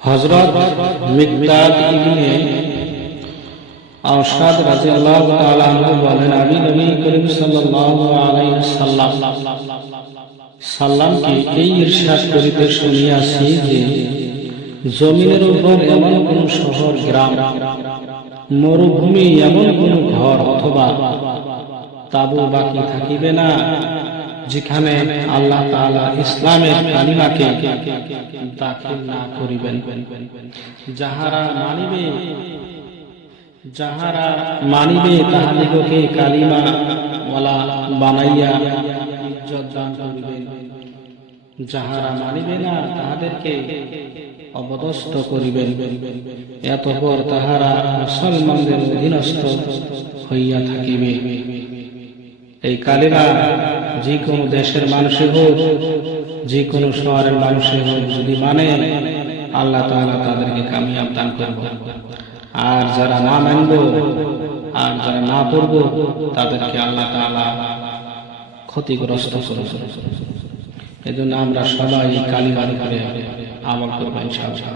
হযরত মিকদাদ ইবনে আওসাদ রাদিয়াল্লাহু তাআলা আনহু বলেন, আমি নবী করিম সাল্লাল্লাহু আলাইহি সাল্লামকে এই ইরশাদ করিতে শুনিয়াছি যে জমিনের উপর এমন কোন শহর, গ্রাম, মরুভূমি, এমন কোন ঘর অথবা তাবু বাকি থাকিবে না যেখানে আল্লাহ তাআলা ইসলামের কালিমাকে দাখিল না করিবেন। যাহারা মানিবে তাহাদিগকে কালিমা ওয়ালা বানাইয়া ইজ্জত দান করিবেন, যাহারা মানিবে না তাহাদেরকে অপদস্থ করিবেন। এতপর তাহারা মুসলমানদের অধীনস্থ হইয়া থাকিবে। এই কালিমা যে কোনো দেশের মানুষের হোক, যে কোনো শহরের মানুষের হোক, যদি মানে আল্লাহ তাআলা তাদেরকে কামিয়াব দান করবে। আর যারা না মানব, আর যারা না পড়ব, তাদেরকে আল্লাহ তাআলা ক্ষতিগ্রস্ত করবে। এজন্য আমরা সবাই কালিমার উপরে আমল করব ইনশাআল্লাহ।